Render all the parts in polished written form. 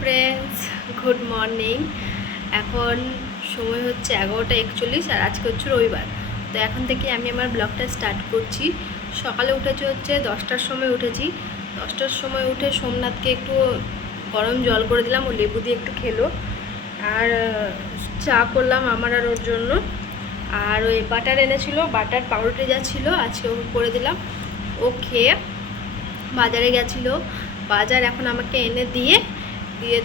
Friends, good morning. এখন সময় হচ্ছে 11টা 41 আর আজকে হচ্ছে রবিবার। তো এখন থেকে আমি আমার ব্লগটা স্টার্ট করছি। সকালে উঠেছি হচ্ছে 10টার সময় উঠেছি। 10টার সময় উঠে সোমনাথকে একটু গরম জল করে দিলাম, ও লেবু দিয়ে একটু খেলো। আর চা করলাম আমার আর ওর জন্য। আর ওই বাটার এনেছিল, বাটার পাউরুটি যা ছিল আজকে ও করে দিলাম। ও খেয়ে বাজারে গেছিলো, বাজার এখন আমাকে এনে দিয়ে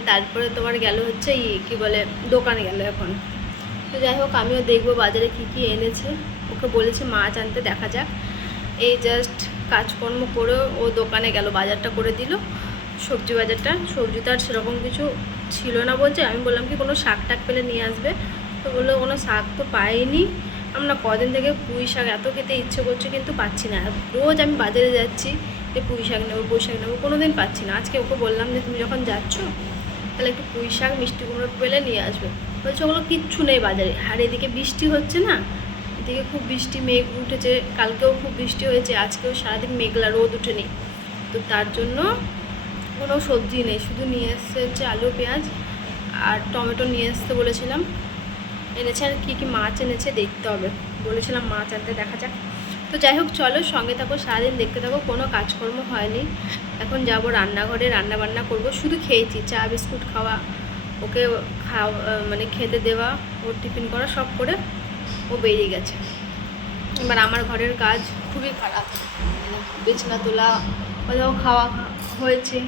তারপরে তোমার গেল হচ্ছে কি বলে দোকানে গেল এখন। তো যাই হোক, আমিও দেখবো বাজারে কি কি এনেছে। ওকে বলেছি মাছ আনতে, দেখা যাক। এই জাস্ট কাজকর্ম করে ও দোকানে গেল, বাজারটা করে দিল, সবজি বাজারটা। সবজি তো আর সেরকম কিছু ছিল না বলছে। আমি বললাম কি কোনো শাক টাক পেলে নিয়ে আসবে। তো বললো কোনো শাক তো পাইনি আমরা, কদিন থেকে পুঁই শাক এত খেতে ইচ্ছে করছে কিন্তু পাচ্ছি না। রোজ আমি বাজারে যাচ্ছি যে পুঁই শাক নেবো, কোনো দিন পাচ্ছি না। আজকে ওকে বললাম যে তুমি যখন যাচ্ছ তাহলে একটু পুঁই শাক মিষ্টি কুমড়ো পেলে নিয়ে আসবে। বলছে ওগুলো কিচ্ছু নেই বাজারে। আর এদিকে বৃষ্টি হচ্ছে না, এদিকে খুব বৃষ্টি, মেঘ উঠেছে, কালকেও খুব বৃষ্টি হয়েছে, আজকেও সারাদিন মেঘলা, রোদ উঠেনি। তো তার জন্য কোনো সবজি নেই, শুধু নিয়ে এসছে হচ্ছে আলু পেঁয়াজ আর টমেটো নিয়ে আসতে বলেছিলাম, এনেছে। আর কী কী মাছ এনেছে দেখতে হবে, বলেছিলাম মাছ আনতে, দেখা যাক। তো যাই হোক, চলো সঙ্গে থাকো, সারাদিন দেখতে থাকো। কোনো কাজকর্ম হয়নি, এখন যাব রান্নাঘরে, রান্নাবান্না করব। শুধু খেয়েছি, চা বিস্কুট খাওয়া, ওকে মানে খেতে দেওয়া, ওর টিফিন করা সব করে ও বেরিয়ে গেছে। এবার আমার ঘরের কাজ খুবই খারাপ, বিছানা তোলা, কোথাও খাওয়া হয়েছে,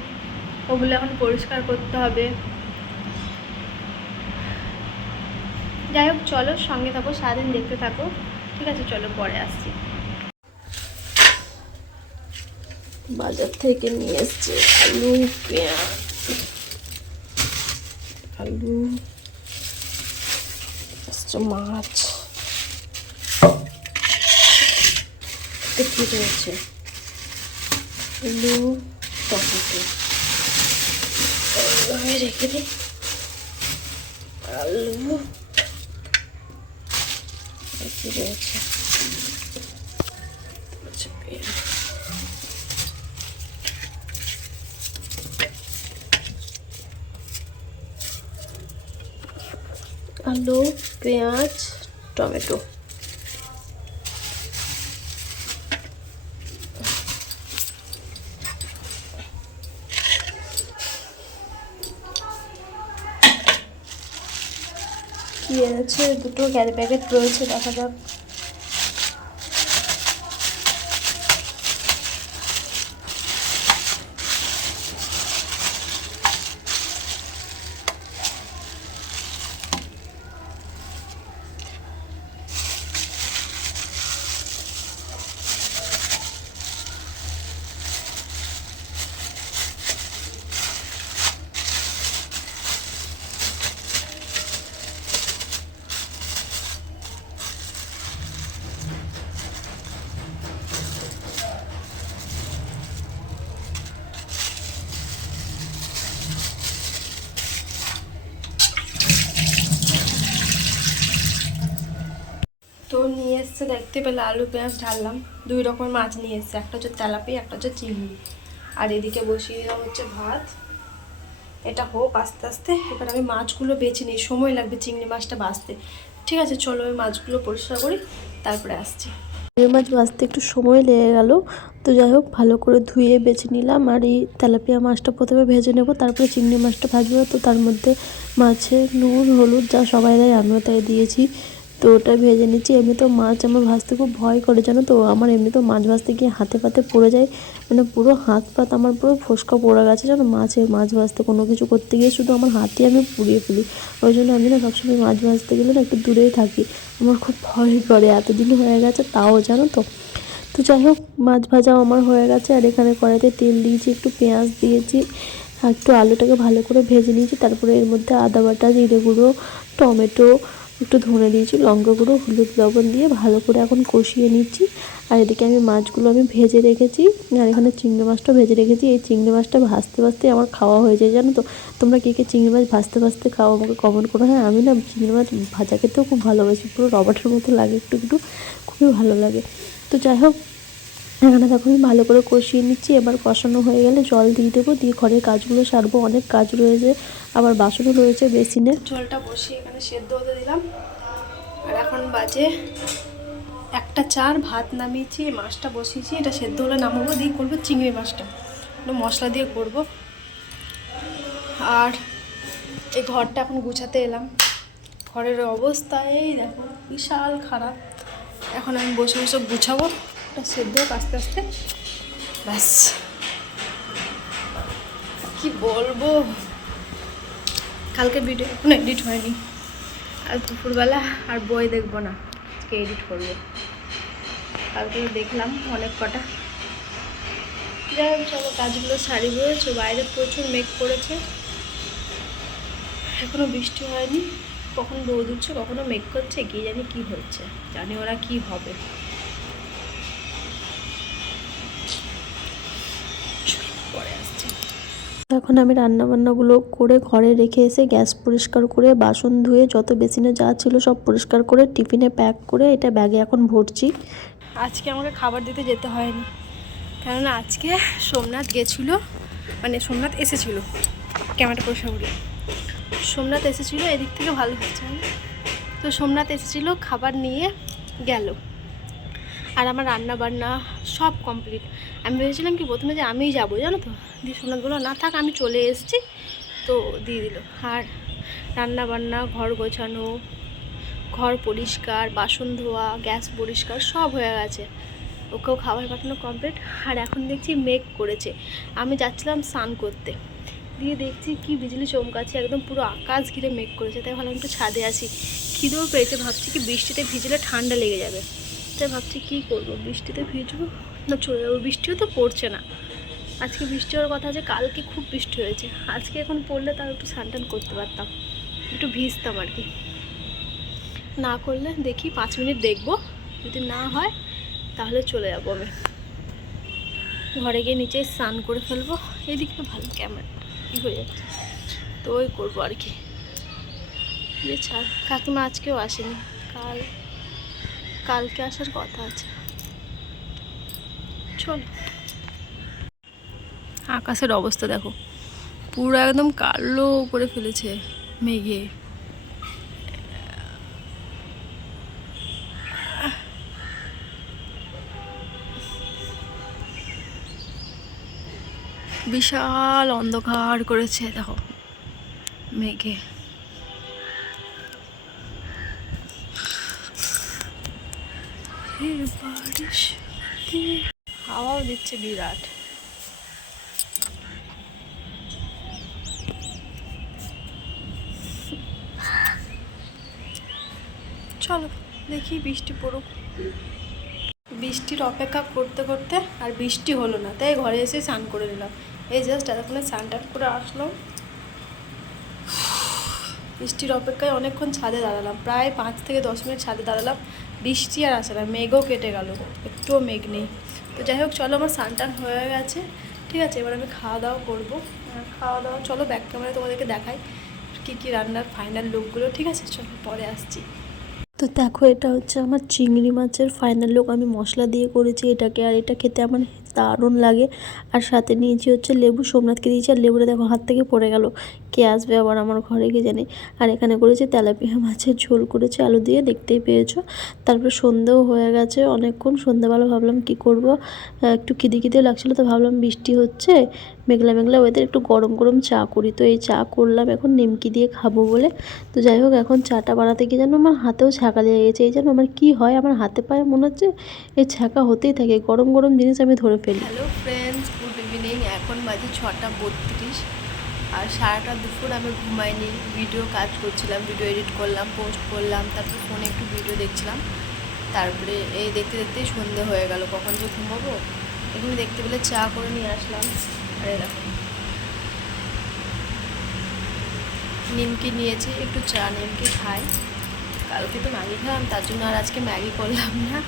ওগুলো এখন পরিষ্কার করতে হবে। যাই হোক, চলো সঙ্গে থাকো, সারাদিন দেখতে থাকো। ঠিক আছে, চলো পরে আসছি। বাজার থেকে নিয়ে এসছে আলু পেঁয়াজ, আলু মাছ, কি রয়েছে, আলু টমেটো রেখে দিই, আলু কি রয়েছে, আলু পেঁয়াজ টমেটো। কি এনেছে, দুটো ক্যারি প্যাকেট রয়েছে, দেখা যাক। তো নিয়ে এসছে, দেখতে পেলে আলু পেঁয়াজ ঢাললাম। দুই রকম মাছ নিয়ে এসছে, একটা হচ্ছে তেলাপিয়া, একটা হচ্ছে চিংড়ি। আর এদিকে বসিয়ে দিলাম হচ্ছে ভাত। এটা হোক আস্তে আস্তে। এবার আমি মাছগুলো বেছে নিই, সময় লাগবে চিংড়ি মাছটা বাছতে। ঠিক আছে, চলো আমি মাছগুলো পরিষ্কার করি, তারপরে আসছি। চিংড়ি মাছ বাছতে একটু সময় লেগে গেল। তো যাই হোক, ভালো করে ধুয়ে বেছে নিলাম। আর এই তেলাপিয়া মাছটা প্রথমে ভেজে নেব, তারপরে চিংড়ি মাছটা ভাজবো। তো তার মধ্যে মাছে নুন হলুদ যা সবাই দেয় আমিও তাই দিয়েছি। তো ওটা ভেজে নিচ্ছি। এমনি তো মাছ আমার ভাজতে খুব ভয় করে, জানো তো। আমার এমনি তো মাছ ভাজতে গিয়ে হাতে পাতে পড়ে যায়, মানে পুরো হাত পাত আমার পুরো ফোসকা পড়ে গেছে, জানো। মাছ ভাজতে কোনো কিছু করতে গিয়ে শুধু আমার হাতে আমি পুড়িয়ে ফেলি। ওই জন্য আমি না সবসময় মাছ ভাজতে গেলে না একটু দূরেই থাকি, আমার খুব ভয় করে। এতদিন হয়ে গেছে তাও, জানো তো। তো যাই হোক, মাছ ভাজাও আমার হয়ে গেছে। আর এখানে কড়াইতে তেল দিয়েছি, একটু পেঁয়াজ দিয়েছি, আর একটু আলুটাকে ভালো করে ভেজে নিয়েছি। তারপরে এর মধ্যে আদা বাটা, জিরে গুঁড়ো, টমেটো, একটু ধনে দিয়েছি, লঙ্কা গুঁড়ো, হলুদ লবণ দিয়ে ভালো করে এখন কষিয়ে নিচ্ছি। আর এদিকে আমি মাছগুলো ভেজে রেখেছি, আর এখানে চিংড়ি মাছটা ভেজে রেখেছি। এই চিংড়ি মাছটা ভাজতে ভাজতে আমার খাওয়া হয়ে যায়, জানো তো। তোমরা কে কে চিংড়ি মাছ ভাজতে ভাজতে খাও আমাকে কমেন্ট করো। হ্যাঁ, আমি না চিংড়ি মাছ ভাজা খেতেও খুব ভালোবাসি, পুরো রবার্টের মতো লাগে, একটু একটু খুবই ভালো লাগে। তো যাই হোক, এখানে দেখো আমি ভালো করে কষিয়ে নিচ্ছি। এবার কষানো হয়ে গেলে জল দিয়ে দেবো, দিয়ে ঘরের কাজগুলো সারবো। অনেক কাজ রয়েছে, আবার বাসনও রয়েছে বেসিনে। ঝোলটা বসিয়ে এখানে সেদ্ধ হতে দিলাম। আর এখন বাজে 1:04, ভাত নামিয়েছি, মাছটা বসিয়েছি, এটা সেদ্ধ হলে নামাবো, দিয়ে করবো চিংড়ি মাছটা, মশলা দিয়ে করব। আর এই ঘরটা এখন গুছাতে এলাম। ঘরের অবস্থা এই দেখো বিশাল খারাপ। এখন আমি বসে বসে গুছাবো, এটা সেদ্ধ হোক আস্তে আস্তে, ব্যাস। কি বলবো, কালকে ভিডিও এখন এডিট হয়নি, আর দুপুরবেলা আর বই দেখবো না, আজকে এডিট করবো। কালকে দেখলাম অনেক কটা। যাই হোক, চলো কাজগুলো সারি বয়েছো। বাইরে প্রচুর মেঘ করেছে, এখনো বৃষ্টি হয়নি। কখন রোদ উঠছে, কখনো মেঘ করছে, কি জানি কি হচ্ছে, জানি ওরা কি হবে। পরে আসছে। এখন আমি রান্নাবান্নাগুলো করে ঘরে রেখে এসে গ্যাস পরিষ্কার করে বাসন ধুয়ে যত বেসিনে যা ছিল সব পরিষ্কার করে টিফিনে প্যাক করে এটা ব্যাগে এখন ভরছি। আজকে আমাকে খাবার দিতে যেতে হয়নি, কেননা আজকে সোমনাথ গেছিলো, মানে সোমনাথ এসেছিলো। ক্যামেরাটা পরিষ্কার করি। সোমনাথ এসেছিলো, এদিক থেকে ভালো হচ্ছে। তো সোমনাথ এসেছিলো, খাবার নিয়ে গেল, আর আমার রান্না বান্না সব কমপ্লিট। আমি ভেবেছিলাম কি প্রথমে যে আমিই যাবো, জানো তো, দিয়ে সোমনাথগুলো না থাক, আমি চলে এসেছি, তো দিয়ে দিল। আর রান্না বান্না, ঘর গোছানো, ঘর পরিষ্কার, বাসন ধোয়া, গ্যাস পরিষ্কার সব হয়ে গেছে। ওকেও খাবার পাঠানো কমপ্লিট। আর এখন দেখছি মেঘ করেছে, আমি যাচ্ছিলাম স্নান করতে, দিয়ে দেখছি কি বিজলি চমকাচ্ছে, একদম পুরো আকাশ ঘিরে মেঘ করেছে। তাই ভাবলাম একটু ছাদে আসি, খিদেও পেয়েছে, ভাবছি কি বৃষ্টিতে ভিজলে ঠান্ডা লেগে যাবে। তাই ভাবছি কী করবো, বৃষ্টিতে ভিজবো না চলে যাবো। বৃষ্টিও তো পড়ছে না, আজকে বৃষ্টি হওয়ার কথা আছে, কালকে খুব বৃষ্টি হয়েছে, আজকে এখন পড়লে তাও একটু স্নান টান করতে পারতাম, একটু ভিজতাম আর কি। না করলে দেখি 5 মিনিট দেখবো, যদি না হয় তাহলে চলে যাবো। আমি ঘরে গিয়ে নিচে স্নান করে ফেলবো। এইদিকে তো ভালো ক্যামেরা কী হয়ে যাচ্ছে, তো ওই করবো আর কি। যে ছাড়, কাকিমা আজকেও আসেনি, কালকে আসার কথা আছে। চলো, আকাশের অবস্থা দেখো, পুরো একদম কালো করে ফেলেছে মেঘে। বিশাল অন্ধকার করেছে দেখো মেঘে। হাওয়াও দিচ্ছে বিরাট। চলো দেখি বৃষ্টি পড়ুক। বৃষ্টির অপেক্ষা করতে করতে আর বৃষ্টি হলো না, তাই ঘরে এসে স্নান করে নিলাম। এই জাস্ট এতক্ষণে স্নান টান করে আসলাম। বৃষ্টির অপেক্ষায় অনেকক্ষণ ছাদে দাঁড়ালাম, প্রায় 5 থেকে 10 মিনিট ছাদে দাঁড়ালাম। বৃষ্টি আর আসে না, মেঘও কেটে গেল, একটুও মেঘ নেই। তো যাই হোক, চলো আমার স্নান টান হয়ে গেছে, ঠিক আছে। এবার আমি খাওয়া দাওয়া করবো। খাওয়া দাওয়া চলো ব্যাক ক্যামেরায় তোমাদেরকে দেখাই কী কী রান্নার ফাইনাল লুকগুলো, ঠিক আছে। চলো পরে আসছি। তো দেখো, এটা হচ্ছে আমার চিংড়ি মাছের ফাইনাল লুক। আমি মশলা দিয়ে করেছি এটাকে, আর এটা খেতে আমার দারুণ লাগে। আর সাথে নিয়েছি হচ্ছে লেবু, সোমনাথকে দিয়েছি। আর লেবুটা দেখো হাত থেকে পড়ে গেল, কে আসবে আবার আমার ঘরে কে জানে। আর এখানে করেছি তেলাপিয়া মাছের ঝোল করেছি আলু দিয়ে, দেখতেই পেয়েছো। তারপরে সন্ধ্যেও হয়ে গেছে অনেকক্ষণ। সন্ধ্যাবেলা ভাবলাম কি করব, একটু খিদে খিদে লাগছিলো, তো ভাবলাম বৃষ্টি হচ্ছে, মেঘলা মেঘলা ওয়েদার, একটু গরম গরম চা করি। তো এই চা করলাম এখন নিমকি দিয়ে খাবো বলে। তো যাই হোক, এখন চাটা বানাতে গিয়ে যেন আমার হাতেও ছ্যাঁকা লেগে গেছে। এই যেন আমার কী হয়, আমার হাতে পায়ে মনে হচ্ছে এই ছ্যাঁকা হতেই থাকে, গরম গরম জিনিস আমি ধরে ফেলি। Hello friends, good evening. এখন বাজে 6:32, আর সারাটা দুপুর আমি ঘুমাইনি, ভিডিও কাজ করছিলাম, ভিডিও এডিট করলাম, পোস্ট করলাম, তারপর ফোনে একটু ভিডিও দেখছিলাম। তারপরে এই দেখতে দেখতেই সন্ধে হয়ে গেল, কখন যে ঘুমাবো। এখানে দেখতে পেলে চা করে নিয়ে আসলাম। আর এরকম নিমকি নিয়েছি, একটু চা নিমকি খাই। কালকে তো ম্যাগি খেলাম, তার জন্য আর আজকে ম্যাগি করলাম না।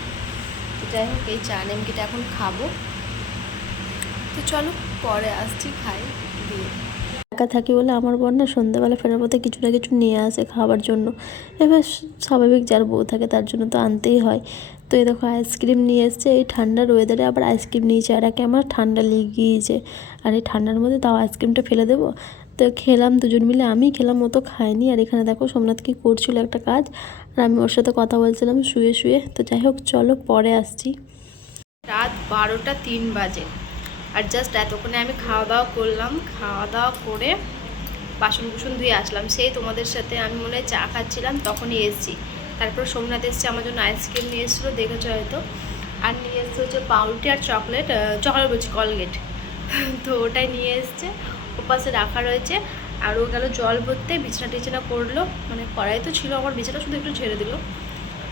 যাই হোক, এই চা নিমকিটা এখন খাবো। তো চলো পরে আসছি, খাই দিয়ে। একা থাকি বলে আমার বোন না সন্ধ্যাবেলা ফেরার পথে কিছু না কিছু নিয়ে আসে খাবার জন্য। এবার স্বাভাবিক যার বউ থাকে তার জন্য তো আনতেই হয়। তো এই দেখো আইসক্রিম নিয়ে এসছে, এই ঠান্ডার ওয়েদারে আবার আইসক্রিম নিয়েছে, আর একে আমার ঠান্ডা লেগে গিয়েছে, আর এই ঠান্ডার মধ্যে তাও আইসক্রিমটা ফেলে দেবো। তো খেলাম দুজন মিলে, আমি খেলাম, ও তো খায়নি। আর এখানে দেখো সোমনাথ কি করছিল একটা কাজ, আর আমি ওর সাথে কথা বলছিলাম শুয়ে শুয়ে। তো যাই হোক চলো পরে আসছি। রাত 12টা 3 বাজে, আর জাস্ট এতক্ষণে আমি খাওয়া দাওয়া করলাম। খাওয়া দাওয়া করে বাসন কুসন ধুয়ে আসলাম। সেই তোমাদের সাথে আমি মনে হয় চা খাচ্ছিলাম তখনই এসেছি। তারপর সোমনাথ এসছে আমার জন্য আইসক্রিম নিয়ে এসেছিলো, দেখেছো হয়তো। আর নিয়ে এসছে হচ্ছে পাউরুটি আর চকলেট বলছি কলগেট। তো ওটাই নিয়ে এসছে, ওপাশে রাখা রয়েছে। আর ও গেল জল ভরতে, বিছানা টিছানা করলো, মানে কড়াই তো ছিল, আমার বিছানা শুধু একটু ঝেড়ে দিল।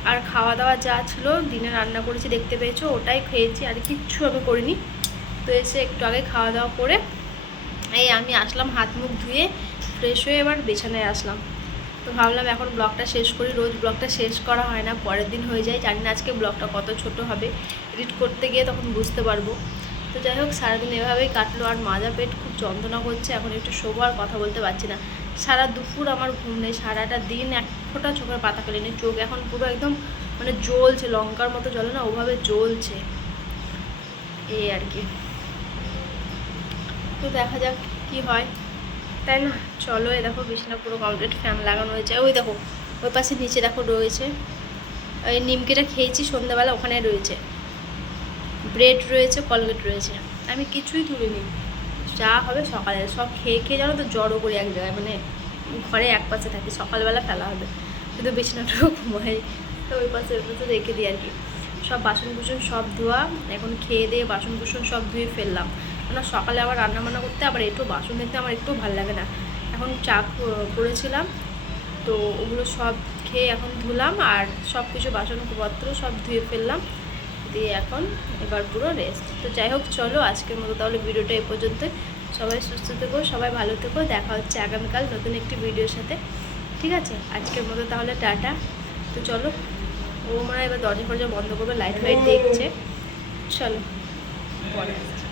আর খাওয়া দাওয়া যা ছিল দিনে রান্না করেছি দেখতে পেয়েছো, ওটাই খেয়েছি, আর কিচ্ছু আমি করিনি। তো এসে একটু আগে খাওয়া দাওয়া করে এই আমি আসলাম হাত মুখ ধুয়ে ফ্রেশ হয়ে এবার বিছানায় আসলাম। তো ভাবলাম এখন ব্লগটা শেষ করি। রোজ ব্লগটা শেষ করা হয় না, পরের দিন হয়ে যায়। জানি না আজকে ব্লগটা কত ছোট হবে, এডিট করতে গিয়ে তখন বুঝতে পারবো। তো যাই হোক সারাদিন এভাবেই কাটলো, আর মাজা পেট খুব যন্ত্রণা করছে। এখন একটু শোবো, আর কথা বলতে পারছি না। সারা দুপুর আমার ঘুম নেই, সারাটা দিন এক ফোঁটা চোখের পাতা ফেলেনি। চোখ এখন পুরো একদম মানে জ্বলছে, লঙ্কার মতো জ্বলে না, ওভাবে জ্বলছে। এই আর কি। তো দেখা যাক কি হয়, তাই না? চলো, এই দেখো বিছানা পুরো কমপ্লিট, ফ্যান লাগানো হয়েছে। ওই দেখো ওই পাশে নিচে দেখো রয়েছে, ওই নিমকিটা খেয়েছি সন্ধ্যাবেলা, ওখানে রয়েছে ব্রেড রয়েছে, কলগেট রয়েছে। আমি কিছুই তুলিনি, যা হবে সকালে সব খেয়ে খেয়ে জানো তো জড়ো করি এক জায়গায়, মানে ঘরে এক পাশে থাকি, সকালবেলা ফেলা হবে। কিন্তু বিছানাটাও ঘুমাই, তো ওই পাশে রেখে দিই আর কি। সব বাসন কুসন সব ধোয়া, এখন খেয়ে দিয়ে বাসন কুসন সব ধুয়ে ফেললাম। কেন সকালে আবার রান্না বান্না করতে আবার একটু বাসন দেখতে আমার একটু ভালো লাগে না। এখন চা করেছিলাম, তো ওগুলো সব খেয়ে এখন ধুলাম, আর সব কিছু বাসনপত্র সব ধুয়ে ফেললাম, দিয়ে এখন এবার পুরো রেস্ট। তো যাই হোক চলো আজকের মতো তাহলে ভিডিওটা এ পর্যন্ত। সবাই সুস্থ থেকো, সবাই ভালো থেকো, দেখা হচ্ছে আগামীকাল নতুন একটি ভিডিওর সাথে, ঠিক আছে? আজকের মতো তাহলে টাটা। তো চলো, ও মনে হয় এবার দরজা ফরজা বন্ধ করবে, লাইট ফাইট দেখছে। চলো পরে আসছি।